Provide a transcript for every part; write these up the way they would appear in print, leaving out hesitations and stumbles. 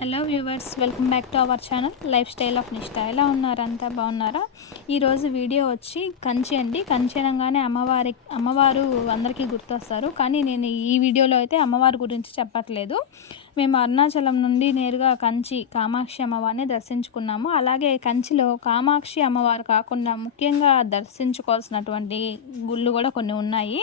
Hello viewers, welcome back to our channel life style of నిష్ఠ. ఎలా ఉన్నారు? అంతా బాగున్నారా? ఈరోజు వీడియో వచ్చి కంచి అండి. కంచి అనగానే అమ్మవారు అందరికీ గుర్తొస్తారు. కానీ నేను ఈ వీడియోలో అయితే అమ్మవారి గురించి చెప్పట్లేదు. మేము అరుణాచలం నుండి నేరుగా కంచి కామాక్షి అమ్మవారిని దర్శించుకున్నాము. అలాగే కంచిలో కామాక్షి అమ్మవారు కాకుండా ముఖ్యంగా దర్శించుకోవాల్సినటువంటి గుళ్ళు కూడా కొన్ని ఉన్నాయి.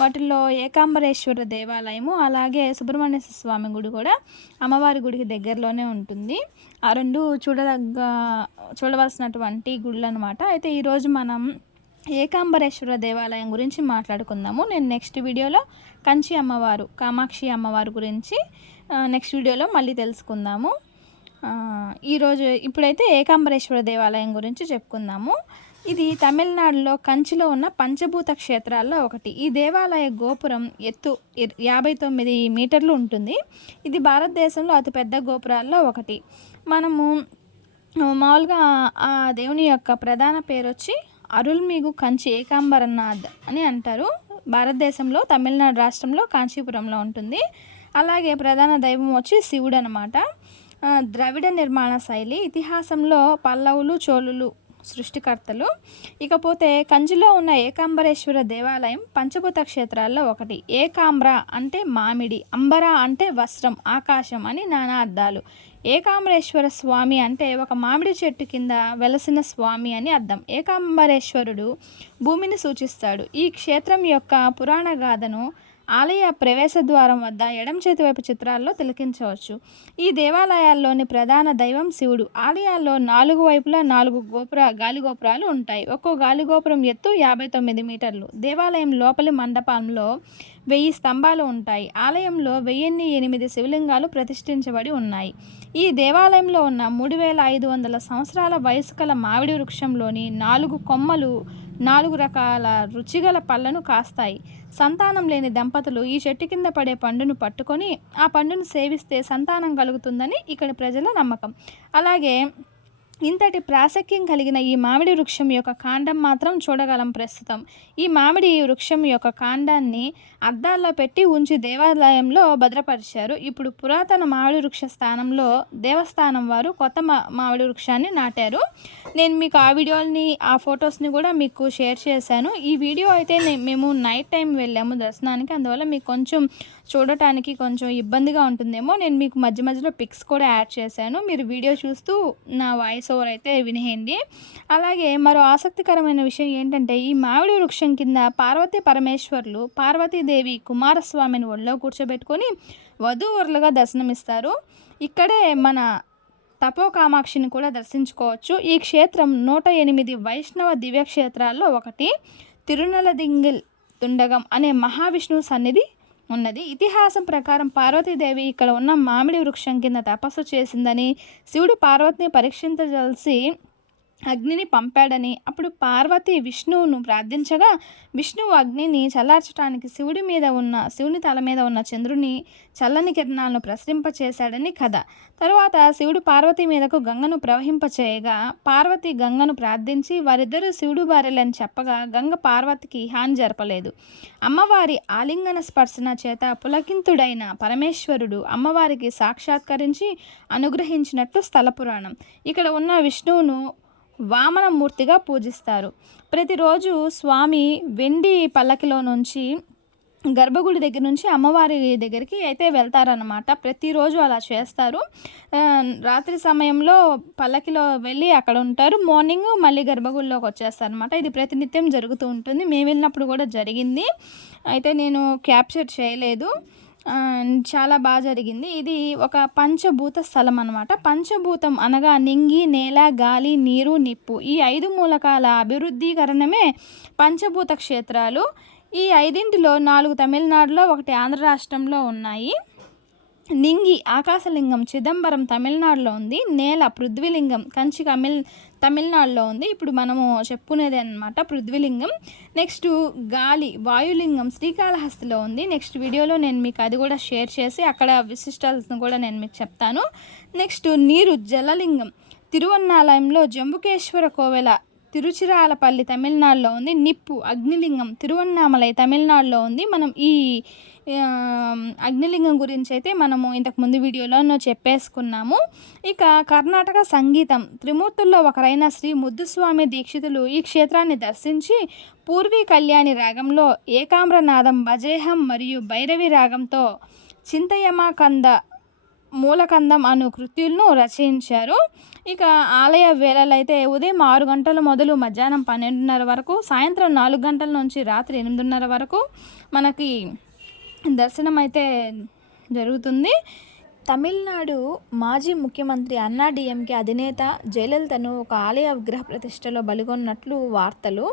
వాటిల్లో ఏకాంబరేశ్వర దేవాలయము, అలాగే సుబ్రహ్మణ్యేశ్వర స్వామి గుడి కూడా అమ్మవారి గుడికి దగ్గరలోనే ఉంటుంది. ఆ రెండు చూడవలసినటువంటి గుళ్ళు అనమాట. అయితే ఈరోజు మనం ఏకాంబరేశ్వర దేవాలయం గురించి మాట్లాడుకుందాము. నేను నెక్స్ట్ వీడియోలో కంచి అమ్మవారు కామాక్షి అమ్మవారి గురించి నెక్స్ట్ వీడియోలో మళ్ళీ తెలుసుకుందాము. ఇప్పుడైతే ఏకాంబరేశ్వర దేవాలయం గురించి చెప్పుకుందాము. ఇది తమిళనాడులో కంచిలో ఉన్న పంచభూత క్షేత్రాల్లో ఒకటి. ఈ దేవాలయ గోపురం ఎత్తు 59 మీటర్లు ఉంటుంది. ఇది భారతదేశంలో అతిపెద్ద గోపురాల్లో ఒకటి. మనము మామూలుగా ఆ దేవుని యొక్క ప్రధాన పేరు వచ్చి అరుల్మిగు కంచి ఏకాంబరనాథ్ అని అంటారు. భారతదేశంలో తమిళనాడు రాష్ట్రంలో కాంచీపురంలో ఉంటుంది. అలాగే ప్రధాన దైవం వచ్చి శివుడు అనమాట. ద్రవిడ నిర్మాణ శైలి. ఇతిహాసంలో పల్లవులు, చోళులు సృష్టికర్తలు. ఇకపోతే కంచిలో ఉన్న ఏకాంబరేశ్వర దేవాలయం పంచభూత క్షేత్రాల్లో ఒకటి. ఏకాంబ్ర అంటే మామిడి, అంబర అంటే వస్త్రం, ఆకాశం అని నానా అర్థాలు. ఏకాంబరేశ్వర స్వామి అంటే ఒక మామిడి చెట్టు కింద వెలసిన స్వామి అని అర్థం. ఏకాంబరేశ్వరుడు భూమిని సూచిస్తాడు. ఈ క్షేత్రం యొక్క పురాణ గాథను ఆలయ ప్రవేశ ద్వారం వద్ద ఎడం చేతి వైపు చిత్రాల్లో తిలకించవచ్చు. ఈ దేవాలయాల్లోని ప్రధాన దైవం శివుడు. ఆలయాల్లో 4 వైపులా 4 గాలిగోపురాలు ఉంటాయి. ఒక్కో గాలిగోపురం ఎత్తు 59 మీటర్లు. దేవాలయం లోపలి మండపంలో 1000 స్తంభాలు ఉంటాయి. ఆలయంలో 1008 శివలింగాలు ప్రతిష్ఠించబడి ఉన్నాయి. ఈ దేవాలయంలో ఉన్న 3500 సంవత్సరాల వయసు గల మామిడి వృక్షంలోని 4 కొమ్మలు 4 రకాల రుచిగల పళ్ళను కాస్తాయి. సంతానం లేని దంపతులు ఈ చెట్టు కింద పడే పండును పట్టుకొని ఆ పండును సేవిస్తే సంతానం కలుగుతుందని ఇక్కడి ప్రజల నమ్మకం. అలాగే ఇంతటి ప్రాశస్త్యం కలిగిన ఈ మామిడి వృక్షం యొక్క కాండం మాత్రం చూడగలం ప్రస్తుతం. ఈ మామిడి వృక్షం యొక్క కాండాన్ని అద్దాల్లో పెట్టి ఉంచి దేవాలయంలో భద్రపరిచారు. ఇప్పుడు పురాతన మామిడి వృక్ష స్థానంలో దేవస్థానం వారు కొత్త మామిడి వృక్షాన్ని నాటారు. నేను మీకు ఆ వీడియోని, ఆ ఫొటోస్ని కూడా మీకు షేర్ చేశాను. ఈ వీడియో అయితే మేము నైట్ టైం వెళ్ళాము దర్శనానికి, అందువల్ల మీకు కొంచెం చూడటానికి కొంచెం ఇబ్బందిగా ఉంటుందేమో. నేను మీకు మధ్య మధ్యలో పిక్స్ కూడా యాడ్ చేశాను. మీరు వీడియో చూస్తూ నా వాయిస్ ఓవర్ అయితే వినేయండి. అలాగే మరో ఆసక్తికరమైన విషయం ఏంటంటే, ఈ మామిడి వృక్షం కింద పార్వతీ పరమేశ్వర్లు పార్వతీదేవి కుమారస్వామిని ఒళ్ళో కూర్చోబెట్టుకొని వధూవరులుగా దర్శనమిస్తారు. ఇక్కడే మన తపో కామాక్షిని కూడా దర్శించుకోవచ్చు. ఈ క్షేత్రం 108 వైష్ణవ దివ్యక్షేత్రాల్లో ఒకటి. తిరునలదింగిల్ తుండగం అనే మహావిష్ణువు సన్నిధి ఉన్నది. ఇతిహాసం ప్రకారం పార్వతీదేవి ఇక్కడ ఉన్న మామిడి వృక్షం కింద తపస్సు చేసిందని, శివుడు పార్వతిని పరీక్షించజలిసి అగ్నిని పంపాడని, అప్పుడు పార్వతి విష్ణువును ప్రార్థించగా విష్ణువు అగ్నిని చల్లార్చడానికి శివుని తల మీద ఉన్న చంద్రుని చల్లని కిరణాలను ప్రసరింపచేశాడని కథ. తరువాత శివుడు పార్వతి మీదకు గంగను ప్రవహింపచేయగా పార్వతి గంగను ప్రార్థించి వారిద్దరూ శివుడు భార్యలని చెప్పగా గంగ పార్వతికి హాని జరపలేదు. అమ్మవారి ఆలింగన స్పర్శన చేత పులకింతుడైన పరమేశ్వరుడు అమ్మవారికి సాక్షాత్కరించి అనుగ్రహించినట్లు స్థల పురాణం. ఇక్కడ ఉన్న విష్ణువును వామనమూర్తిగా పూజిస్తారు. ప్రతిరోజు స్వామి వెండి పల్లకిలో నుంచి గర్భగుడి దగ్గర నుంచి అమ్మవారి దగ్గరికి అయితే వెళ్తారనమాట. ప్రతిరోజు అలా చేస్తారు. రాత్రి సమయంలో పల్లకిలో వెళ్ళి అక్కడ ఉంటారు. మార్నింగ్ మళ్ళీ గర్భగుడిలోకి వచ్చేస్తారనమాట. ఇది ప్రతినిత్యం జరుగుతూ ఉంటుంది. మేము వెళ్ళినప్పుడు కూడా జరిగింది. అయితే నేను క్యాప్చర్ చేయలేదు. చాలా బాగా జరిగింది. ఇది ఒక పంచభూత స్థలం అనమాట. పంచభూతం అనగా నింగి, నేల, గాలి, నీరు, నిప్పు. ఈ 5 మూలకాల అభివృద్ధీకరణమే పంచభూత క్షేత్రాలు. ఈ 5లో 4 తమిళనాడులో, 1 ఆంధ్ర రాష్ట్రంలో ఉన్నాయి. నింగి ఆకాశలింగం చిదంబరం తమిళనాడులో ఉంది. నేల పృథ్వీలింగం కంచి తమిళనాడులో ఉంది. ఇప్పుడు మనము చెప్పుకునేది అనమాట పృథ్వీలింగం. నెక్స్ట్ గాలి వాయులింగం శ్రీకాళహస్తిలో ఉంది. నెక్స్ట్ వీడియోలో నేను మీకు అది కూడా షేర్ చేసి అక్కడ విశిష్టాలను కూడా నేను మీకు చెప్తాను. నెక్స్ట్ నీరు జలలింగం తిరువన్నాలయంలో, జంబుకేశ్వర కోవెల తిరుచిరాలపల్లి తమిళనాడులో ఉంది. నిప్పు అగ్నిలింగం తిరువన్నామలై తమిళనాడులో ఉంది. మనం ఈ అగ్నిలింగం గురించి అయితే మనము ఇంతకుముందు వీడియోలో చెప్పేసుకున్నాము. ఇక కర్ణాటక సంగీతం త్రిమూర్తుల్లో ఒకరైన శ్రీ ముద్దుస్వామి దీక్షితులు ఈ క్షేత్రాన్ని దర్శించి పూర్వీ కళ్యాణి రాగంలో ఏకామ్రనాదం, భజేహం మరియు భైరవి రాగంతో చింతయమకంద మూలకందం అను కృత్యులను రచించారు. ఇక ఆలయ వేళలైతే ఉదయం 6 గంటల మొదలు మధ్యాహ్నం 12:30 వరకు, సాయంత్రం 4 గంటల నుంచి రాత్రి 8:30 వరకు మనకి దర్శనం అయితే జరుగుతుంది. తమిళనాడు మాజీ ముఖ్యమంత్రి అన్నా డిఎంకే అధినేత జయలలితను ఒక ఆలయ విగ్రహ ప్రతిష్టలో బలిగొన్నట్లు వార్తలు.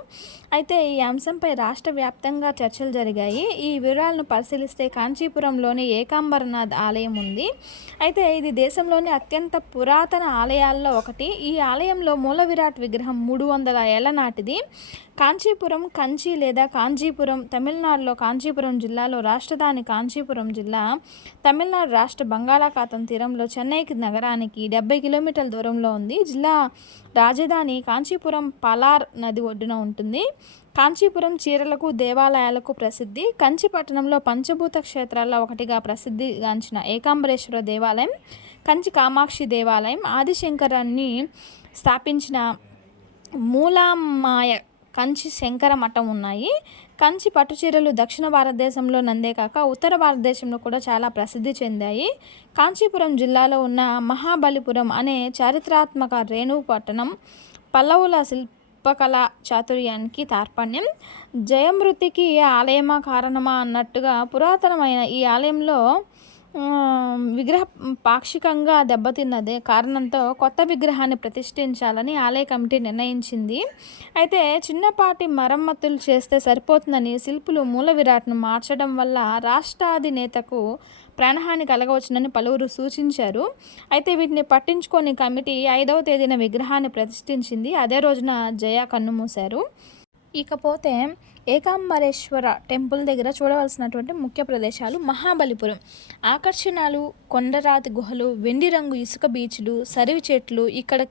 అయితే ఈ అంశంపై రాష్ట్ర వ్యాప్తంగా చర్చలు జరిగాయి. ఈ వివరాలను పరిశీలిస్తే కాంచీపురంలోని ఏకాంబరనాథ్ ఆలయం ఉంది. అయితే ఇది దేశంలోని అత్యంత పురాతన ఆలయాల్లో ఒకటి. ఈ ఆలయంలో మూల విరాట్ విగ్రహం 300 ఏళ్ల నాటిది. కాంచీపురం, కంచి లేదా కాంచీపురం తమిళనాడులో కాంచీపురం జిల్లాలో రాష్ట్రధాని కాంచీపురం జిల్లా, తమిళనాడు రాష్ట్ర బంగాళాఖాతం తీరంలో చెన్నైకి నగరానికి 70 కిలోమీటర్ల దూరంలో ఉంది. జిల్లా రాజధాని కాంచీపురం పలార్ నది ఒడ్డున ఉంటుంది. కాంచీపురం చీరలకు, దేవాలయాలకు ప్రసిద్ధి. కంచి పట్టణంలో పంచభూత క్షేత్రాల్లో ఒకటిగా ప్రసిద్ధిగాంచిన ఏకాంబరేశ్వర దేవాలయం, కంచి కామాక్షి దేవాలయం, ఆదిశంకరాన్ని స్థాపించిన మూలామాయ కంచి శంకర మఠం ఉన్నాయి. కంచి పట్టుచీరలు దక్షిణ భారతదేశంలో నందేకాక ఉత్తర భారతదేశంలో కూడా చాలా ప్రసిద్ధి చెందాయి. కాంచీపురం జిల్లాలో ఉన్న మహాబలిపురం అనే చారిత్రాత్మక రేణు పట్టణం పల్లవుల శిల్పకళ చాతుర్యానికి తార్పణ్యం. జయమృతికి ఆలయమా కారణమా అన్నట్టుగా పురాతనమైన ఈ ఆలయంలో విగ్రహ పాక్షికంగా దెబ్బతిన్నదే కారణంతో కొత్త విగ్రహాన్ని ప్రతిష్ఠించాలని ఆలయ కమిటీ నిర్ణయించింది. అయితే చిన్నపాటి మరమ్మతులు చేస్తే సరిపోతుందని శిల్పులు మూల విరాట్ను మార్చడం వల్ల రాష్ట్రాధినేతకు ప్రాణహాని కలగవచ్చునని పలువురు సూచించారు. అయితే వీటిని పట్టించుకొని కమిటీ 5వ తేదీన విగ్రహాన్ని ప్రతిష్ఠించింది. అదే రోజున జయ కన్నుమూశారు. ఇకపోతే ఏకాంబరేశ్వర టెంపుల్ దగ్గర చూడవలసినటువంటి ముఖ్య ప్రదేశాలు: మహాబలిపురం ఆకర్షణలు, కొండరాతి గుహలు, వెండి రంగు ఇసుక బీచ్లు, సరివి చెట్లు, ఇక్కడ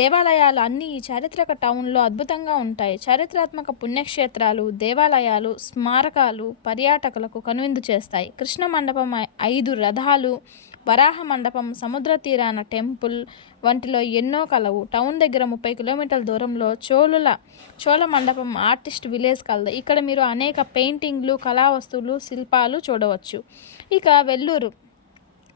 దేవాలయాలు అన్నీ ఈ చారిత్రక టౌన్లో అద్భుతంగా ఉంటాయి. చారిత్రాత్మక పుణ్యక్షేత్రాలు, దేవాలయాలు, స్మారకాలు పర్యాటకులకు కనువిందు చేస్తాయి. కృష్ణ మండపం, 5 రథాలు, వరాహ మండపం, సముద్ర తీరాన టెంపుల్ వంటిలో ఎన్నో కలవు. టౌన్ దగ్గర 30 కిలోమీటర్ల దూరంలో చోళ మండపం ఆర్టిస్ట్ విలేజ్ కలదు. ఇక్కడ మీరు అనేక పెయింటింగ్లు, కళా వస్తువులు, శిల్పాలు చూడవచ్చు. ఇక వెల్లూరు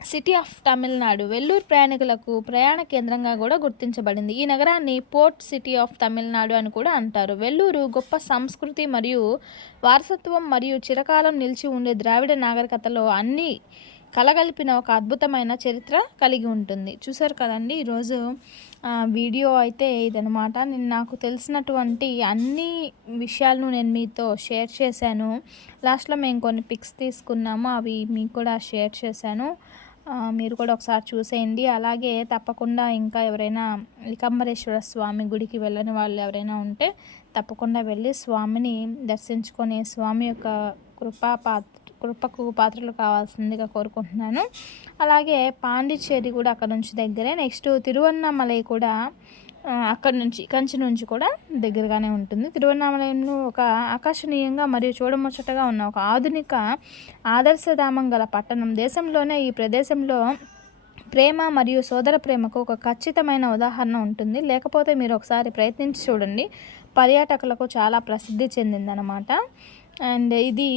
సిటీ ఆఫ్ తమిళనాడు, వెల్లూరు ప్రయాణికులకు ప్రయాణ కేంద్రంగా కూడా గుర్తించబడింది. ఈ నగరాన్ని పోర్ట్ సిటీ ఆఫ్ తమిళనాడు అని కూడా అంటారు. వెల్లూరు గొప్ప సంస్కృతి మరియు వారసత్వం మరియు చిరకాలం నిలిచి ఉండే ద్రావిడ నాగరికతలో అన్ని కలగలిపిన ఒక అద్భుతమైన చరిత్ర కలిగి ఉంటుంది. చూసారు కదండి, ఈరోజు వీడియో అయితే ఇదనమాట. నేను నాకు తెలిసినటువంటి అన్ని విషయాలను నేను మీతో షేర్ చేశాను. లాస్ట్లో మేము కొన్ని పిక్స్ తీసుకున్నాము, అవి మీకు కూడా షేర్ చేశాను. మీరు కూడా ఒకసారి చూసేయండి. అలాగే తప్పకుండా ఇంకా ఎవరైనా ఏకాంబరేశ్వర స్వామి గుడికి వెళ్ళని వాళ్ళు ఎవరైనా ఉంటే తప్పకుండా వెళ్ళి స్వామిని దర్శించుకొని స్వామి యొక్క కృపకు పాత్రలు కావాల్సిందిగా కోరుకుంటున్నాను. అలాగే పాండిచ్చేరి కూడా అక్కడ నుంచి దగ్గరే. నెక్స్ట్ తిరువన్నామలై కూడా అక్కడ నుంచి కంచి నుంచి కూడా దగ్గరగానే ఉంటుంది. తిరువన్నామలైను ఒక ఆకర్షణీయంగా మరియు చూడముచ్చటగా ఉన్న ఒక ఆధునిక ఆదర్శధామం గల పట్టణం. దేశంలోనే ఈ ప్రదేశంలో ప్రేమ మరియు సోదర ప్రేమకు ఒక ఖచ్చితమైన ఉదాహరణ ఉంటుంది. లేకపోతే మీరు ఒకసారి ప్రయత్నించి చూడండి. పర్యాటకులకు చాలా ప్రసిద్ధి చెందిందనమాట. అండ్ ఇది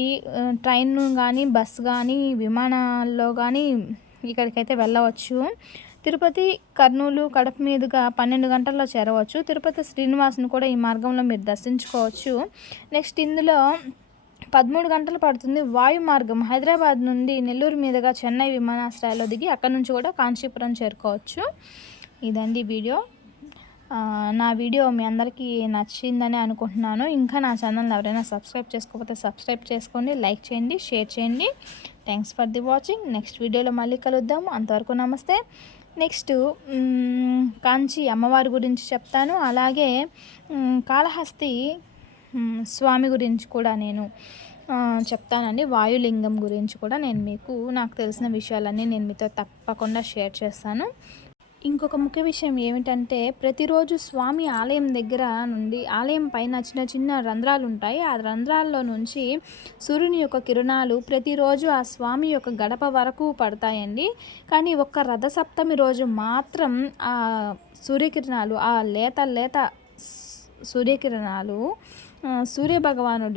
ట్రైన్ కానీ, బస్ కానీ, విమానాల్లో కానీ ఇక్కడికైతే వెళ్ళవచ్చు. తిరుపతి, కర్నూలు, కడప మీదుగా 12 గంటల్లో చేరవచ్చు. తిరుపతి శ్రీనివాసుని కూడా ఈ మార్గంలో మీరు దర్శించుకోవచ్చు. నెక్స్ట్ ఇందులో 13 గంటలు పడుతుంది. వాయు మార్గం హైదరాబాద్ నుండి నెల్లూరు మీదుగా చెన్నై విమానాశ్రయాల్లో దిగి అక్కడ నుంచి కూడా కాంచీపురం చేరుకోవచ్చు. ఇదండి వీడియో. నా వీడియో మీ అందరికీ నచ్చిందని అనుకుంటున్నాను. ఇంకా నా ఛానల్ని ఎవరైనా సబ్స్క్రైబ్ చేసుకోకపోతే సబ్స్క్రైబ్ చేసుకోండి, లైక్ చేయండి, షేర్ చేయండి. Thanks for the watching. Next వీడియోలో మళ్ళీ కలుద్దాం. అంతవరకు నమస్తే. నెక్స్ట్ కాంచి అమ్మవారి గురించి చెప్తాను. అలాగే కాళహస్తి స్వామి గురించి కూడా నేను చెప్తానండి. వాయులింగం గురించి కూడా నేను నాకు తెలిసిన విషయాలన్నీ నేను మీతో తప్పకుండా షేర్ చేస్తాను. ఇంకొక ముఖ్య విషయం ఏమిటంటే ప్రతిరోజు స్వామి ఆలయం దగ్గర నుండి ఆలయం పైన చిన్న చిన్న రంధ్రాలు ఉంటాయి. ఆ రంధ్రాల్లో నుంచి సూర్యుని యొక్క కిరణాలు ప్రతిరోజు ఆ స్వామి యొక్క గడప వరకు పడతాయండి. కానీ ఒక్క రథసప్తమి రోజు మాత్రం ఆ సూర్యకిరణాలు ఆ లేత లేత సూర్యకిరణాలు ఆ సూర్యభగవాను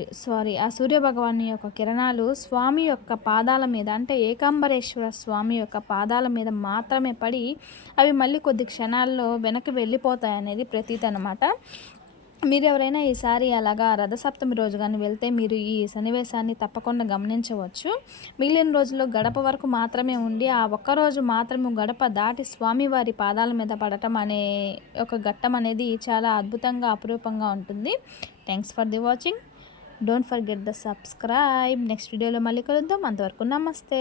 యొక్క కిరణాలు స్వామి యొక్క పాదాల మీద అంటే ఏకాంబరేశ్వర స్వామి యొక్క పాదాల మీద మాత్రమే పడి అవి మళ్ళీ కొద్ది క్షణాల్లో వెనక్కి వెళ్ళిపోతాయి అనేది ప్రతీతి అనమాట. మీరు ఎవరైనా ఈసారి అలాగా రథసప్తమి రోజు కానీ వెళ్తే మీరు ఈ సన్నివేశాన్ని తప్పకుండా గమనించవచ్చు. మిగిలిన రోజుల్లో గడప వరకు మాత్రమే ఉండి ఆ ఒక్కరోజు మాత్రమే గడప దాటి స్వామివారి పాదాల మీద పడటం అనే ఒక ఘట్టం అనేది చాలా అద్భుతంగా అపురూపంగా ఉంటుంది. Thanks for the watching. Don't forget the subscribe. Next వీడియోలో మళ్ళీ కలుద్దాం. అంతవరకు నమస్తే.